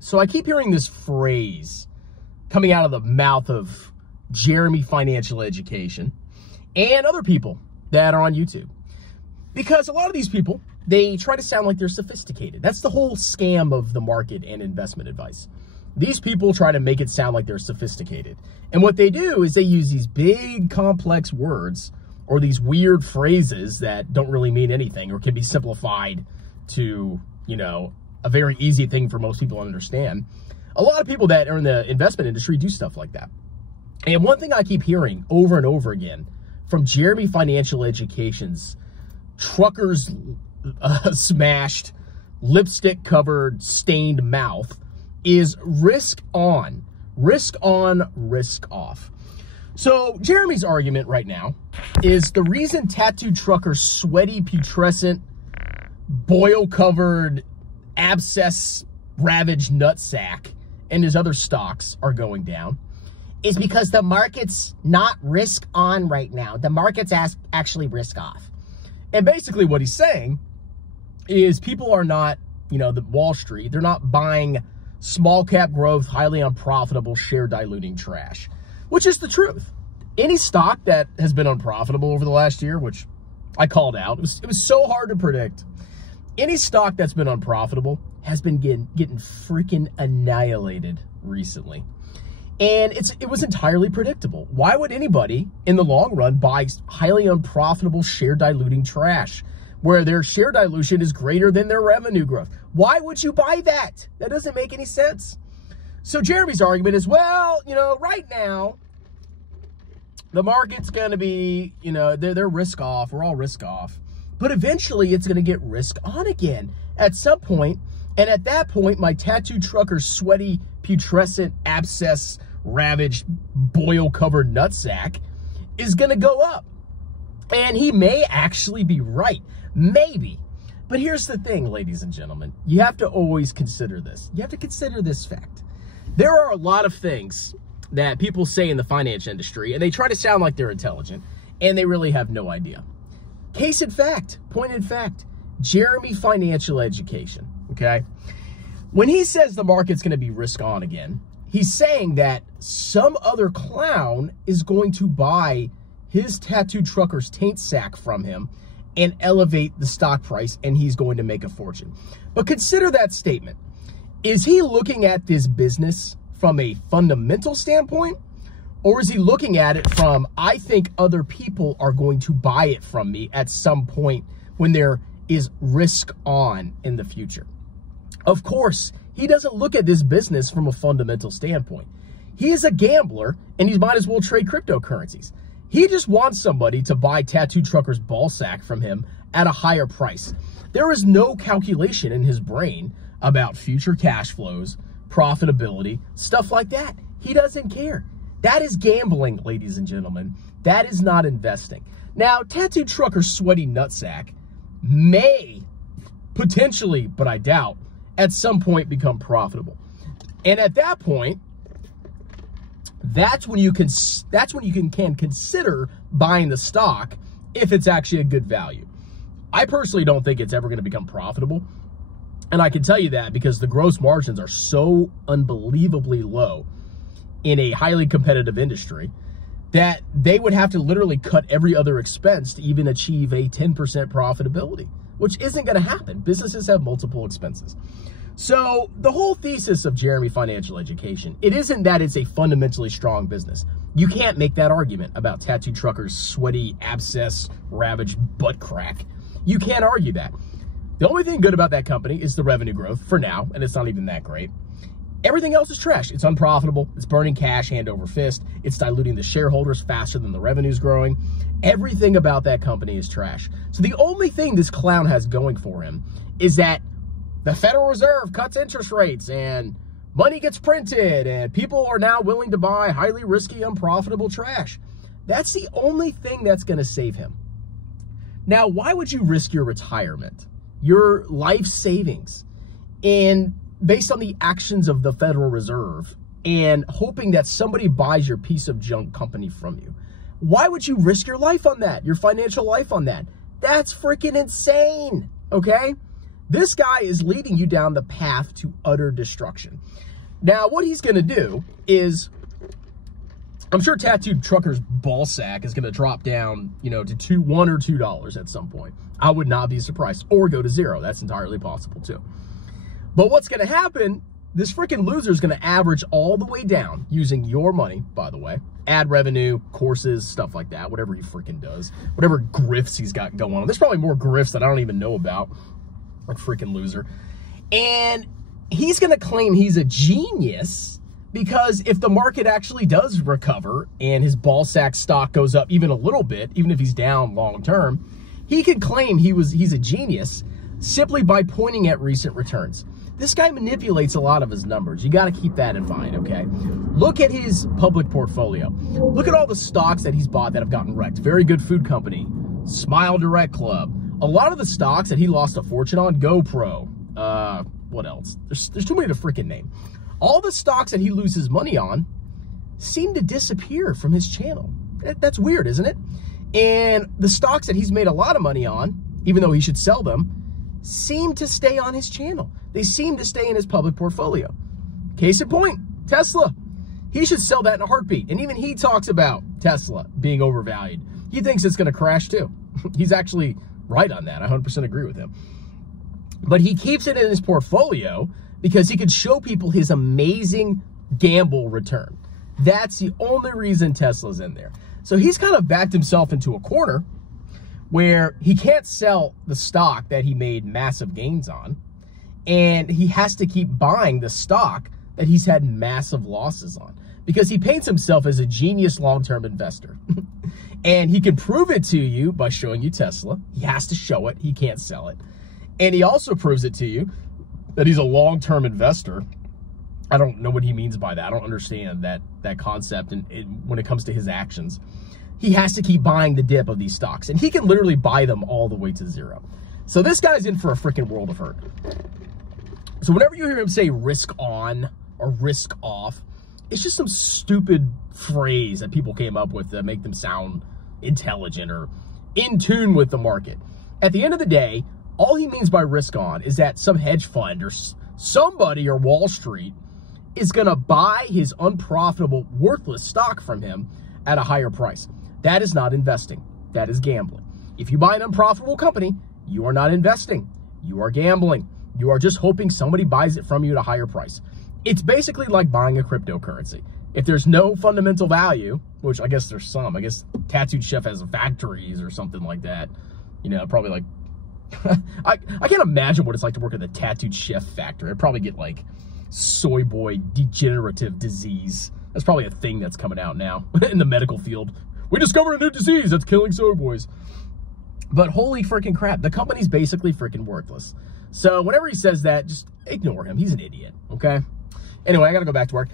So I keep hearing this phrase coming out of the mouth of Jeremy Financial Education and other people that are on YouTube. Because a lot of these people, they try to sound like they're sophisticated. That's the whole scam of the market and investment advice. These people try to make it sound like they're sophisticated. And what they do is they use these big, complex words or these weird phrases that don't really mean anything or can be simplified to, you know, a very easy thing for most people to understand. A lot of people that are in the investment industry do stuff like that. And one thing I keep hearing over and over again from Jeremy Financial Education's trucker's smashed, lipstick-covered, stained mouth is risk on, risk off. So Jeremy's argument right now is the reason tattooed trucker's sweaty, putrescent, boil-covered, abscess-ravaged nutsack and his other stocks are going down is because the market's not risk on right now. The market's actually risk off. And basically what he's saying is people are not, you know, the Wall Street, they're not buying small cap growth, highly unprofitable, share diluting trash, which is the truth. Any stock that has been unprofitable over the last year, which I called out, it was so hard to predict. Any stock that's been unprofitable has been getting freaking annihilated recently. And it was entirely predictable. Why would anybody in the long run buy highly unprofitable share diluting trash where their share dilution is greater than their revenue growth? Why would you buy that? That doesn't make any sense. So Jeremy's argument is, well, you know, right now, the market's going to be, you know, they're risk off. We're all risk off. But eventually it's going to get risk on again at some point. And at that point, my tattooed trucker's sweaty, putrescent, abscess-ravaged, boil-covered nutsack is going to go up. And he may actually be right. Maybe. But here's the thing, ladies and gentlemen. You have to always consider this. You have to consider this fact. There are a lot of things that people say in the finance industry, and they try to sound like they're intelligent, and they really have no idea. Case in fact, point in fact, Jeremy Financial Education, okay? When he says the market's going to be risk on again, he's saying that some other clown is going to buy his tattooed trucker's taint sack from him and elevate the stock price, and he's going to make a fortune. But consider that statement. Is he looking at this business from a fundamental standpoint, or is he looking at it from, I think other people are going to buy it from me at some point when there is risk on in the future? Of course, he doesn't look at this business from a fundamental standpoint. He is a gambler, and he might as well trade cryptocurrencies. He just wants somebody to buy Tattoo Trucker's ball sack from him at a higher price. There is no calculation in his brain about future cash flows, profitability, stuff like that. He doesn't care. That is gambling, ladies and gentlemen. That is not investing. Now, Tattoo Trucker's sweaty nutsack may potentially, but I doubt, at some point become profitable. And at that point, that's when you can consider buying the stock if it's actually a good value. I personally don't think it's ever going to become profitable. And I can tell you that because the gross margins are so unbelievably low in a highly competitive industry that they would have to literally cut every other expense to even achieve a 10% profitability, which isn't going to happen. Businesses have multiple expenses. So the whole thesis of Jeremy Financial Education, it isn't that it's a fundamentally strong business. You can't make that argument about Tattoo Trucker's sweaty, abscess-ravaged butt crack. You can't argue that. The only thing good about that company is the revenue growth for now, and it's not even that great. Everything else is trash. It's unprofitable. It's burning cash hand over fist. It's diluting the shareholders faster than the revenue's growing. Everything about that company is trash. So the only thing this clown has going for him is that the Federal Reserve cuts interest rates and money gets printed and people are now willing to buy highly risky, unprofitable trash. That's the only thing that's going to save him. Now, why would you risk your retirement, your life savings, and based on the actions of the Federal Reserve and hoping that somebody buys your piece of junk company from you? Why would you risk your life on that, your financial life on that? That's freaking insane, okay? This guy is leading you down the path to utter destruction. Now, what he's going to do is, I'm sure Tattooed Trucker's ball sack is going to drop down, you know, to $1 or $2 at some point. I would not be surprised. Or go to 0. That's entirely possible, too. But what's going to happen, this freaking loser is going to average all the way down using your money, by the way. Ad revenue, courses, stuff like that, whatever he freaking does. Whatever grifts he's got going on. There's probably more grifts that I don't even know about. Like freaking loser. And he's going to claim he's a genius because if the market actually does recover and his ball sack stock goes up even a little bit, even if he's down long term, he can claim he's a genius simply by pointing at recent returns. This guy manipulates a lot of his numbers. You got to keep that in mind, okay? Look at his public portfolio. Look at all the stocks that he's bought that have gotten wrecked. Very Good Food Company, Smile Direct Club. A lot of the stocks that he lost a fortune on, GoPro. What else? There's too many to freaking name. All the stocks that he loses money on seem to disappear from his channel. That's weird, isn't it? And the stocks that he's made a lot of money on, even though he should sell them, seem to stay on his channel. They seem to stay in his public portfolio. Case in point, Tesla. He should sell that in a heartbeat. And even he talks about Tesla being overvalued. He thinks it's going to crash too. He's actually right on that. I 100% agree with him. But he keeps it in his portfolio because he could show people his amazing gamble return. That's the only reason Tesla's in there. So he's kind of backed himself into a corner where he can't sell the stock that he made massive gains on, and he has to keep buying the stock that he's had massive losses on because he paints himself as a genius long-term investor. And he can prove it to you by showing you Tesla. He has to show it. He can't sell it. And he also proves it to you that he's a long-term investor. I don't know what he means by that. I don't understand that concept and when it comes to his actions. He has to keep buying the dip of these stocks, and he can literally buy them all the way to 0. So this guy's in for a freaking world of hurt. So whenever you hear him say risk on or risk off, it's just some stupid phrase that people came up with to make them sound intelligent or in tune with the market. At the end of the day, all he means by risk on is that some hedge fund or somebody or Wall Street is going to buy his unprofitable, worthless stock from him at a higher price. That is not investing. That is gambling. If you buy an unprofitable company, you are not investing. You are gambling. You are just hoping somebody buys it from you at a higher price. It's basically like buying a cryptocurrency. If there's no fundamental value, which I guess there's some, I guess Tattooed Chef has factories or something like that. You know, probably like, I can't imagine what it's like to work at the Tattooed Chef factory. I'd probably get like soy boy degenerative disease. That's probably a thing that's coming out now in the medical field. We discovered a new disease that's killing soy boys. But holy freaking crap, the company's basically freaking worthless. So whenever he says that, just ignore him. He's an idiot, okay? Anyway, I gotta go back to work.